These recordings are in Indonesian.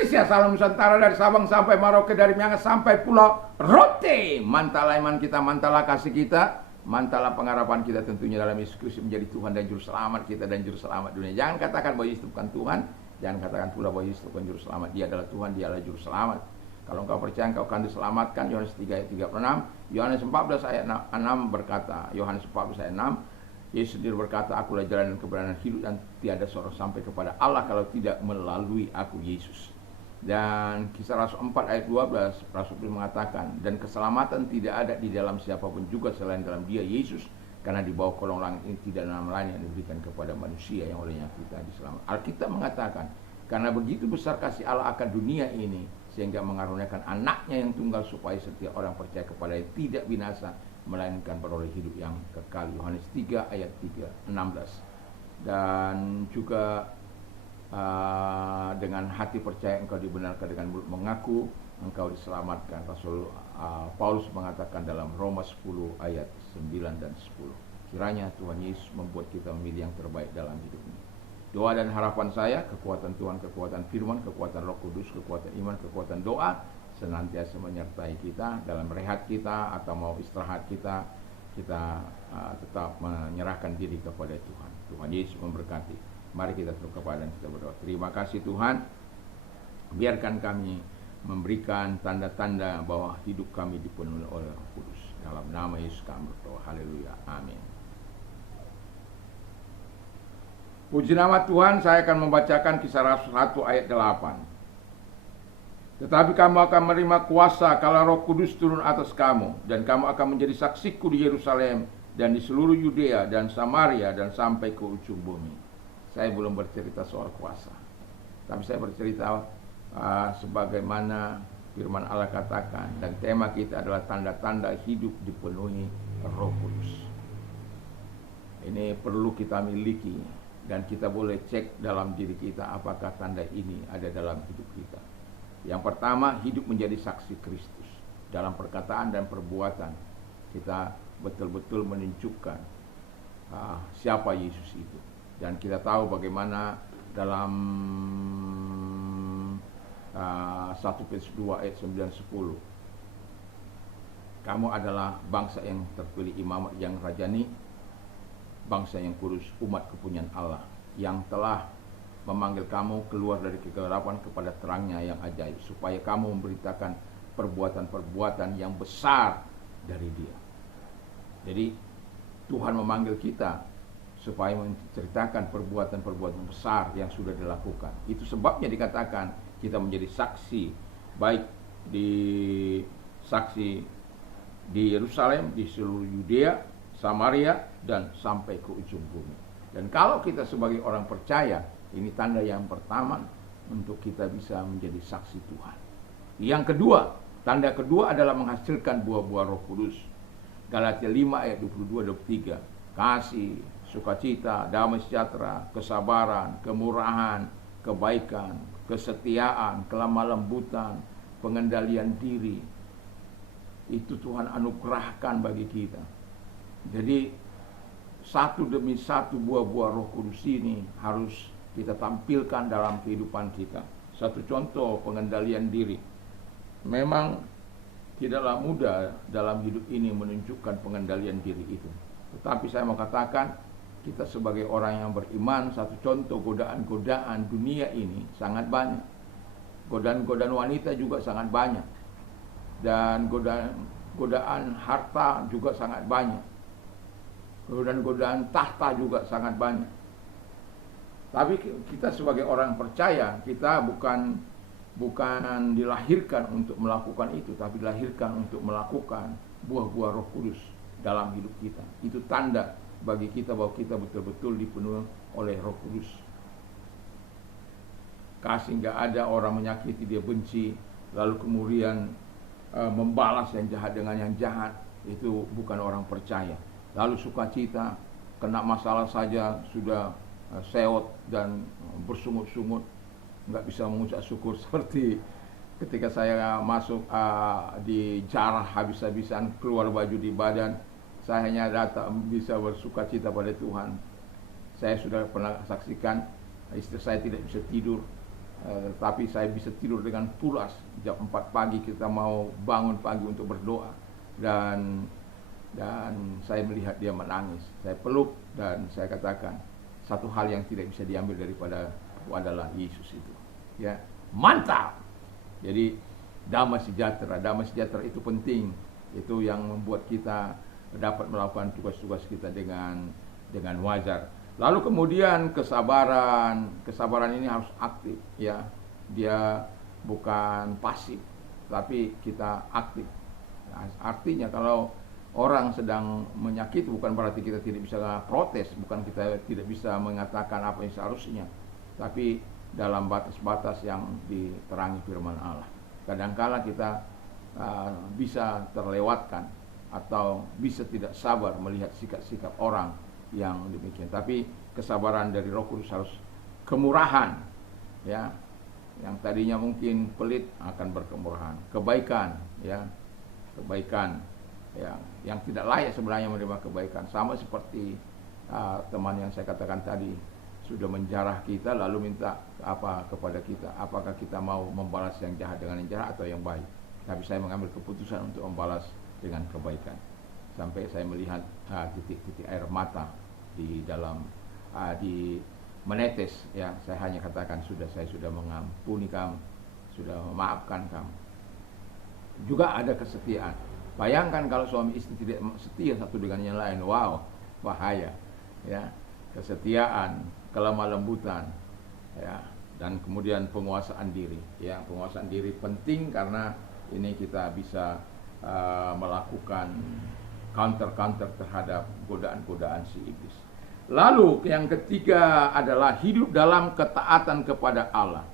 Indonesia, Salam Nusantara, dari Sabang sampai Merauke, dari Miangas sampai Pulau Rote. Mantalah iman kita, mantalah kasih kita, mantalah pengharapan kita tentunya dalam Yesus Kristus menjadi Tuhan dan Juru Selamat kita dan Juru Selamat dunia. Jangan katakan bahwa Yesus bukan Tuhan, jangan katakan pula bahwa Yesus bukan Juru Selamat. Dia adalah Tuhan, dia adalah Juru Selamat. Kalau engkau percaya, engkau akan diselamatkan. Yohanes 3 ayat 36. Yohanes 14 ayat 6 berkata, Yohanes 14 ayat 6, Yesus sendiri berkata, akulah jalan dan kebenaran hidup, dan tiada seorang sampai kepada Allah kalau tidak melalui aku, Yesus. Dan Kisah Rasul 4 ayat 12, Rasul Paulus mengatakan, dan keselamatan tidak ada di dalam siapapun juga selain dalam Dia, Yesus, karena di bawah kolong langit ini tidak ada nama lain yang diberikan kepada manusia yang olehnya kita diselamatkan. Alkitab mengatakan, karena begitu besar kasih Allah akan dunia ini, sehingga mengaruniakan anaknya yang tunggal, supaya setiap orang percaya kepadanya tidak binasa, melainkan beroleh hidup yang kekal. Yohanes 3 ayat 16. Dan juga dengan hati percaya engkau dibenarkan, dengan mulut mengaku engkau diselamatkan. Rasul Paulus mengatakan dalam Roma 10 ayat 9 dan 10. Kiranya Tuhan Yesus membuat kita memilih yang terbaik dalam hidup ini. Doa dan harapan saya, kekuatan Tuhan, kekuatan firman, kekuatan Roh Kudus, kekuatan iman, kekuatan doa senantiasa menyertai kita dalam rehat kita atau mau istirahat kita tetap menyerahkan diri kepada Tuhan. Tuhan Yesus memberkati. Mari kita tunduk kepala dan kita berdoa. Terima kasih Tuhan, biarkan kami memberikan tanda-tanda bahwa hidup kami dipenuhi oleh Roh Kudus. Dalam nama Yesus kami berdoa. Haleluya. Amin. Puji nama Tuhan, saya akan membacakan Kisah Rasul 1 ayat 8. Tetapi kamu akan menerima kuasa kalau Roh Kudus turun atas kamu, dan kamu akan menjadi saksiku di Yerusalem dan di seluruh Yudea dan Samaria dan sampai ke ujung bumi. Saya belum bercerita soal kuasa, tapi saya bercerita sebagaimana firman Allah katakan, dan tema kita adalah tanda-tanda hidup dipenuhi Roh Kudus. Ini perlu kita miliki, dan kita boleh cek dalam diri kita apakah tanda ini ada dalam hidup kita. Yang pertama, hidup menjadi saksi Kristus dalam perkataan dan perbuatan. Kita betul-betul menunjukkan siapa Yesus itu. Dan kita tahu bagaimana dalam 1 Petrus 2 ayat 9-10, kamu adalah bangsa yang terpilih, imamat yang rajani, bangsa yang kudus, umat kepunyaan Allah, yang telah memanggil kamu keluar dari kegelapan kepada terangnya yang ajaib, supaya kamu memberitakan perbuatan-perbuatan yang besar dari Dia. Jadi Tuhan memanggil kita supaya menceritakan perbuatan-perbuatan besar yang sudah dilakukan. Itu sebabnya dikatakan kita menjadi saksi, baik saksi di Yerusalem, di seluruh Yudea, Samaria, dan sampai ke ujung bumi. Dan kalau kita sebagai orang percaya, ini tanda yang pertama untuk kita bisa menjadi saksi Tuhan. Yang kedua, tanda kedua adalah menghasilkan buah-buah Roh Kudus. Galatia 5 ayat 22-23. Kasih, sukacita, damai sejahtera, kesabaran, kemurahan, kebaikan, kesetiaan, kelemah lembutan, pengendalian diri. Itu Tuhan anugerahkan bagi kita. Jadi satu demi satu buah-buah Roh Kudus ini harus kita tampilkan dalam kehidupan kita. Satu contoh, pengendalian diri. Memang tidaklah mudah dalam hidup ini menunjukkan pengendalian diri itu. Tetapi saya mau katakan, kita sebagai orang yang beriman, satu contoh, godaan-godaan dunia ini sangat banyak. Godaan-godaan wanita juga sangat banyak. Dan godaan harta juga sangat banyak. Godaan-godaan tahta juga sangat banyak. Tapi kita sebagai orang percaya, kita bukan dilahirkan untuk melakukan itu, tapi dilahirkan untuk melakukan buah-buah Roh Kudus dalam hidup kita. Itu tanda bagi kita bahwa kita betul-betul dipenuhi oleh Roh Kudus. Kasih nggak ada, orang menyakiti dia benci, lalu kemudian membalas yang jahat dengan yang jahat, itu bukan orang percaya. Lalu sukacita, kena masalah saja sudah sewot dan bersungut-sungut, nggak bisa mengucap syukur. Seperti ketika saya masuk di jarah habis-habisan, keluar baju di badan, saya hanya datang bisa bersukacita pada Tuhan. Saya sudah pernah saksikan istri saya tidak bisa tidur tapi saya bisa tidur dengan pulas. Jam 4 pagi kita mau bangun pagi untuk berdoa, dan saya melihat dia menangis. Saya peluk dan saya katakan, satu hal yang tidak bisa diambil daripada aku adalah Yesus itu. Ya, mantap. Jadi damai sejahtera itu penting. Itu yang membuat kita dapat melakukan tugas-tugas kita dengan wajar. Lalu kemudian kesabaran ini harus aktif, ya. Dia bukan pasif, tapi kita aktif. Nah, artinya kalau orang sedang menyakiti, bukan berarti kita tidak bisa protes, bukan kita tidak bisa mengatakan apa yang seharusnya, tapi dalam batas-batas yang diterangi firman Allah. Kadangkala kita bisa terlewatkan atau bisa tidak sabar melihat sikap-sikap orang yang demikian. Tapi kesabaran dari Roh Kudus harus kemurahan, ya. Yang tadinya mungkin pelit akan berkemurahan, kebaikan, ya. Kebaikan yang tidak layak sebenarnya menerima kebaikan. Sama seperti teman yang saya katakan tadi, sudah menjarah kita lalu minta apa kepada kita, apakah kita mau membalas yang jahat dengan yang jahat atau yang baik. Tapi saya mengambil keputusan untuk membalas dengan kebaikan, sampai saya melihat titik-titik air mata di dalam di menetes, ya. Saya hanya katakan, saya sudah mengampuni kamu, sudah memaafkan kamu. Juga ada kesetiaan. Bayangkan kalau suami istri tidak setia satu dengan yang lain, wow, bahaya, ya. Kesetiaan, kelemah lembutan, ya, dan kemudian penguasaan diri, ya. Penguasaan diri penting karena ini kita bisa melakukan counter terhadap godaan-godaan si iblis. Lalu yang ketiga adalah hidup dalam ketaatan kepada Allah.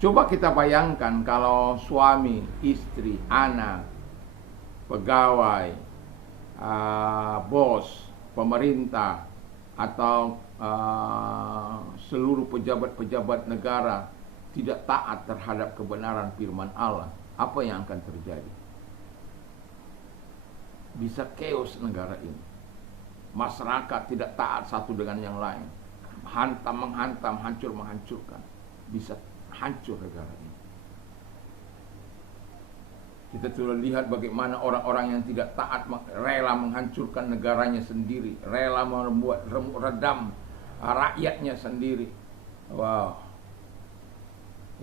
Coba kita bayangkan kalau suami, istri, anak, pegawai, bos, pemerintah, atau seluruh pejabat-pejabat negara tidak taat terhadap kebenaran firman Allah. Apa yang akan terjadi? Bisa chaos negara ini. Masyarakat tidak taat satu dengan yang lain, menghantam, menghancurkan. Bisa hancur negara ini. Kita sudah lihat bagaimana orang-orang yang tidak taat rela menghancurkan negaranya sendiri, rela membuat redam rakyatnya sendiri. Wow,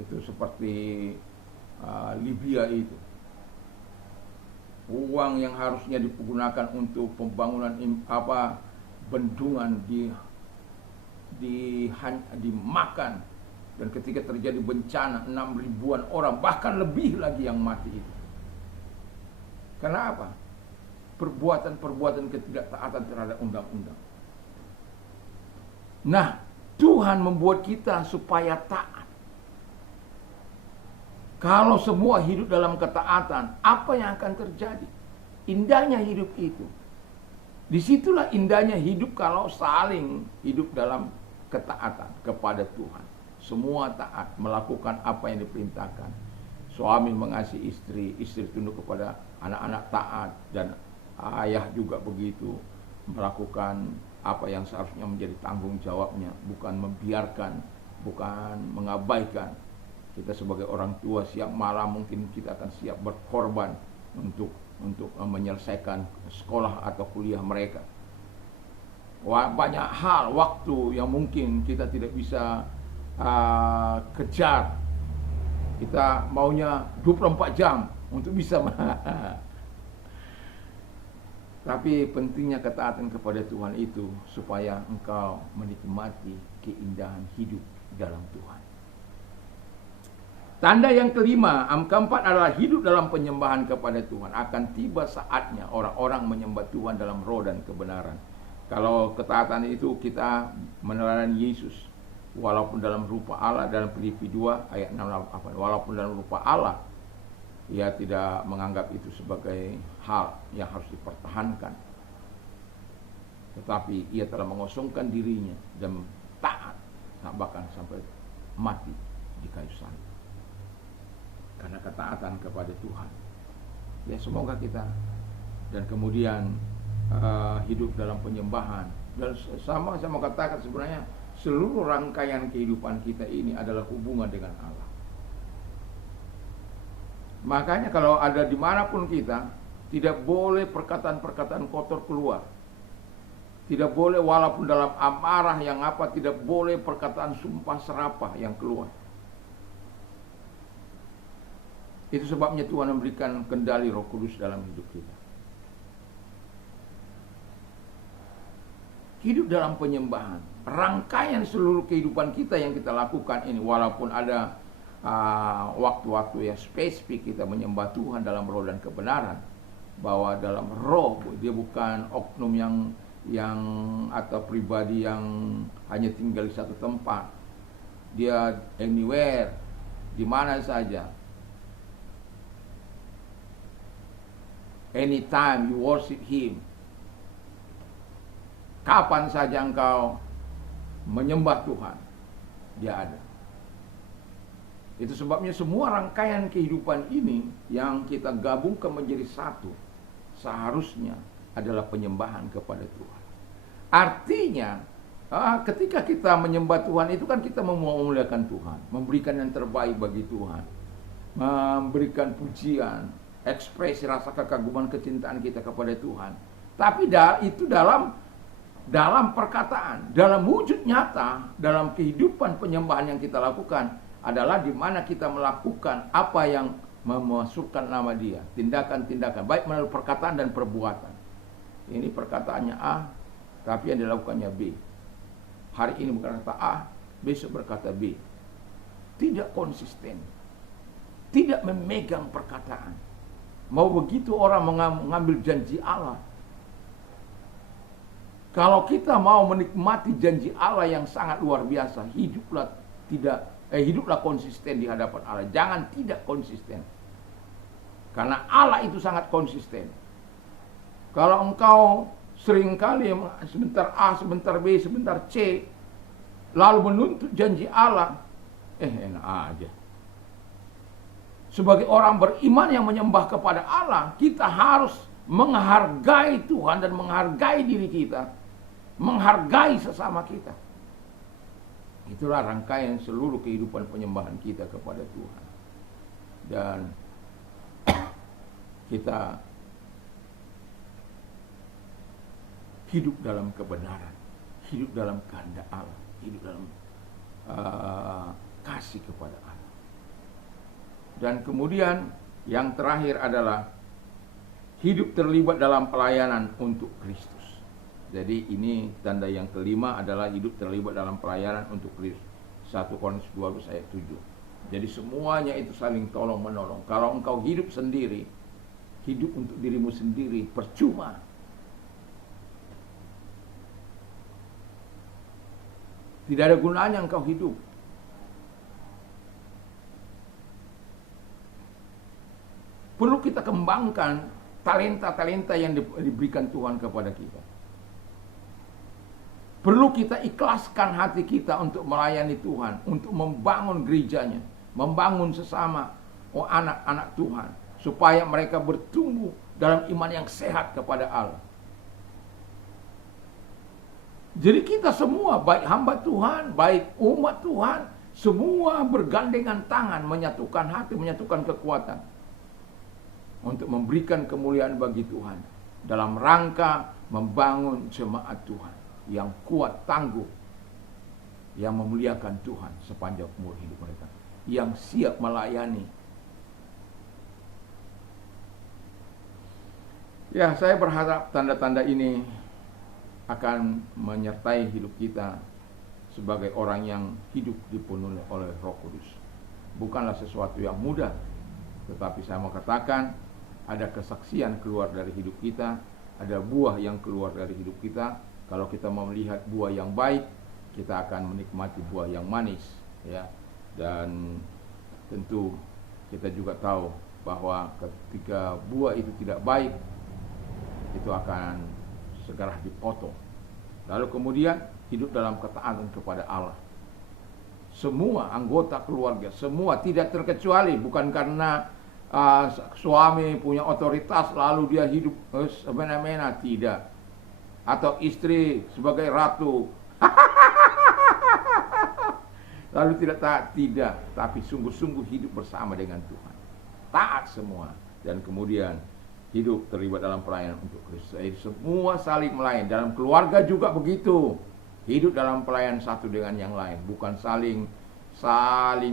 itu seperti Libya itu. Uang yang harusnya digunakan untuk pembangunan bendungan dimakan, dan ketika terjadi bencana 6.000-an orang, bahkan lebih lagi yang mati itu. Karena apa? Perbuatan-perbuatan ketidaktaatan terhadap undang-undang. Nah, Tuhan membuat kita supaya taat. Kalau semua hidup dalam ketaatan, apa yang akan terjadi? Indahnya hidup itu. Disitulah indahnya hidup kalau saling hidup dalam ketaatan kepada Tuhan. Semua taat, melakukan apa yang diperintahkan. Suami mengasihi istri, istri tunduk kepada anak-anak, taat, dan ayah juga begitu, melakukan apa yang seharusnya menjadi tanggung jawabnya, bukan membiarkan, bukan mengabaikan. Kita sebagai orang tua siap malam mungkin kita akan siap berkorban untuk menyelesaikan sekolah atau kuliah mereka. Banyak hal, waktu yang mungkin kita tidak bisa kejar. Kita maunya 24 jam untuk bisa tapi pentingnya ketaatan kepada Tuhan itu supaya engkau menikmati keindahan hidup dalam Tuhan. Tanda yang keempat adalah hidup dalam penyembahan kepada Tuhan. Akan tiba saatnya orang-orang menyembah Tuhan dalam roh dan kebenaran. Kalau ketaatan itu kita meneladani Yesus, walaupun dalam rupa Allah, dalam Filipi 2 ayat 6-8, walaupun dalam rupa Allah, ia tidak menganggap itu sebagai hal yang harus dipertahankan, tetapi ia telah mengosongkan dirinya dan taat, bahkan sampai mati di kayu salib karena ketaatan kepada Tuhan. Ya, semoga kita dan kemudian hidup dalam penyembahan. Dan saya mau katakan sebenarnya seluruh rangkaian kehidupan kita ini adalah hubungan dengan Allah. Makanya kalau ada dimanapun kita, tidak boleh perkataan-perkataan kotor keluar. Tidak boleh walaupun dalam amarah yang apa, tidak boleh perkataan sumpah serapah yang keluar. Itu sebabnya Tuhan memberikan kendali Roh Kudus dalam hidup kita. Hidup dalam penyembahan, rangkaian seluruh kehidupan kita yang kita lakukan ini, walaupun ada waktu-waktu yang spesifik kita menyembah Tuhan dalam roh dan kebenaran, bahwa dalam roh dia bukan oknum yang atau pribadi yang hanya tinggal di satu tempat. Dia anywhere, di mana saja. Anytime you worship Him. Kapan saja engkau menyembah Tuhan, Dia ada. Itu sebabnya semua rangkaian kehidupan ini yang kita gabungkan menjadi satu, seharusnya adalah penyembahan kepada Tuhan. Artinya, ketika kita menyembah Tuhan itu kan kita memuliakan Tuhan, memberikan yang terbaik bagi Tuhan, memberikan pujian, ekspresi rasa kekaguman kecintaan kita kepada Tuhan. Tapi itu dalam perkataan, dalam wujud nyata, dalam kehidupan penyembahan yang kita lakukan adalah di mana kita melakukan apa yang memasukkan nama Dia, tindakan-tindakan baik melalui perkataan dan perbuatan. Ini perkataannya A, tapi yang dilakukannya B. Hari ini berkata A, besok berkata B. Tidak konsisten, tidak memegang perkataan. Mau begitu orang mengambil janji Allah. Kalau kita mau menikmati janji Allah yang sangat luar biasa, hiduplah konsisten di hadapan Allah. Jangan tidak konsisten. Karena Allah itu sangat konsisten. Kalau engkau seringkali sebentar A, sebentar B, sebentar C, lalu menuntut janji Allah, enak aja. Sebagai orang beriman yang menyembah kepada Allah, kita harus menghargai Tuhan dan menghargai diri kita, menghargai sesama kita. Itulah rangkaian seluruh kehidupan penyembahan kita kepada Tuhan. Dan kita hidup dalam kebenaran, hidup dalam kehendak Allah, hidup dalam kasih kepada Allah. Dan kemudian yang terakhir adalah hidup terlibat dalam pelayanan untuk Kristus. Jadi ini tanda yang kelima adalah hidup terlibat dalam pelayanan untuk Kristus. 1 Korintus 12 ayat 7. Jadi semuanya itu saling tolong menolong. Kalau engkau hidup sendiri, hidup untuk dirimu sendiri, percuma. Tidak ada gunanya engkau hidup. Perlu kita kembangkan talenta-talenta yang diberikan Tuhan kepada kita. Perlu kita ikhlaskan hati kita untuk melayani Tuhan, untuk membangun gerejanya, membangun sesama anak-anak Tuhan, supaya mereka bertumbuh dalam iman yang sehat kepada Allah. Jadi kita semua, baik hamba Tuhan, baik umat Tuhan, semua bergandengan tangan, menyatukan hati, menyatukan kekuatan untuk memberikan kemuliaan bagi Tuhan dalam rangka membangun jemaat Tuhan yang kuat, tangguh, yang memuliakan Tuhan sepanjang umur hidup mereka, yang siap melayani. Ya, saya berharap tanda-tanda ini akan menyertai hidup kita sebagai orang yang hidup dipenuhi oleh Roh Kudus. Bukanlah sesuatu yang mudah, tetapi saya mau katakan ada kesaksian keluar dari hidup kita, ada buah yang keluar dari hidup kita. Kalau kita mau melihat buah yang baik, kita akan menikmati buah yang manis, ya. Dan tentu kita juga tahu bahwa ketika buah itu tidak baik, itu akan segera dipotong. Lalu kemudian hidup dalam ketaatan kepada Allah. Semua anggota keluarga, semua tidak terkecuali, bukan karena suami punya otoritas lalu dia hidup semena-mena, tidak. Atau istri sebagai ratu Lalu tidak taat, tidak, tapi sungguh-sungguh hidup bersama dengan Tuhan. Taat semua, dan kemudian hidup terlibat dalam pelayanan untuk Kristus. Semua saling melayani. Dalam keluarga juga begitu. Hidup dalam pelayanan satu dengan yang lain, bukan saling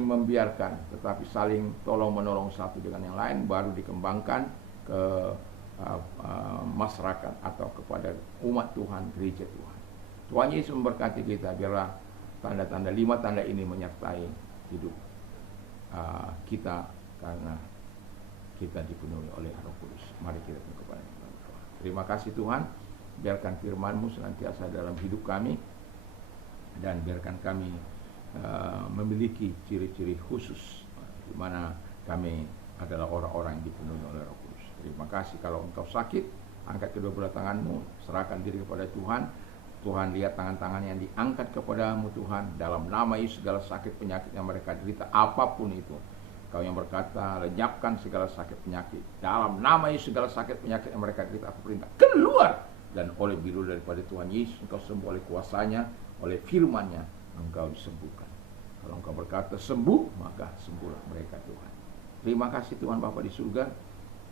membiarkan, tetapi saling tolong menolong satu dengan yang lain, baru dikembangkan ke masyarakat atau kepada umat Tuhan, gereja Tuhan. Tuhan Yesus memberkati kita. Biarlah tanda-tanda, 5 tanda ini menyertai hidup kita, karena kita dipenuhi oleh Roh Kudus. Mari kita tunduk kepada Tuhan. Terima kasih Tuhan. Biarkan firman-Mu senantiasa dalam hidup kami, dan biarkan kami memiliki ciri-ciri khusus di mana kami adalah orang-orang yang dipenuhi oleh Roh Kudus. Terima kasih. Kalau engkau sakit, angkat kedua belah tanganmu, serahkan diri kepada Tuhan. Tuhan lihat tangan-tangan yang diangkat kepadamu Tuhan. Dalam nama Yesus, segala sakit penyakit yang mereka derita, apapun itu, Kau yang berkata, lenyapkan segala sakit penyakit. Dalam nama Yesus, segala sakit penyakit yang mereka derita, aku perintah, keluar. Dan oleh biru daripada Tuhan Yesus, engkau sembuh oleh kuasanya, oleh firman-Nya, engkau disembuhkan. Kalau engkau berkata sembuh, maka sembuhlah mereka Tuhan. Terima kasih Tuhan Bapa di surga.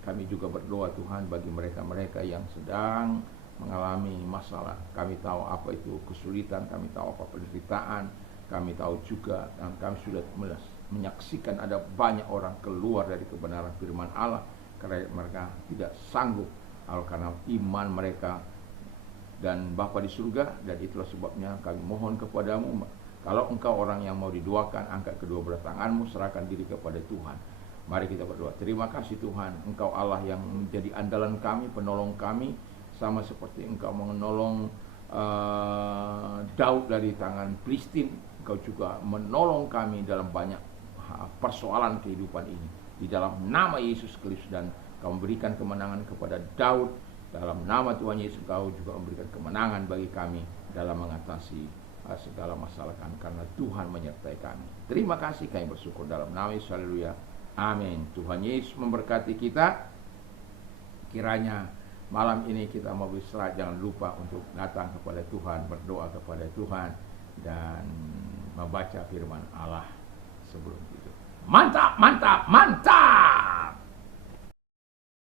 Kami juga berdoa Tuhan bagi mereka-mereka yang sedang mengalami masalah. Kami tahu apa itu kesulitan, kami tahu apa penderitaan, kami tahu juga, dan kami sudah menyaksikan ada banyak orang keluar dari kebenaran firman Allah karena mereka tidak sanggup, karena iman mereka. Dan Bapa di surga, dan itulah sebabnya kami mohon kepadamu, kalau engkau orang yang mau didoakan, angkat kedua belah tanganmu, serahkan diri kepada Tuhan. Mari kita berdoa. Terima kasih Tuhan, engkau Allah yang menjadi andalan kami, penolong kami, sama seperti engkau menolong Daud dari tangan Filistin. Engkau juga menolong kami dalam banyak persoalan kehidupan ini. Di dalam nama Yesus Kristus, dan kau memberikan kemenangan kepada Daud. Dalam nama Tuhan Yesus, Kau juga memberikan kemenangan bagi kami dalam mengatasi segala masalah kami, karena Tuhan menyertai kami. Terima kasih, kami bersyukur dalam nama Yesus. Haleluya. Amin. Tuhan Yesus memberkati kita. Kiranya malam ini kita mau beristirahat, jangan lupa untuk datang kepada Tuhan, berdoa kepada Tuhan, dan membaca firman Allah sebelum tidur. Mantap, mantap, mantap.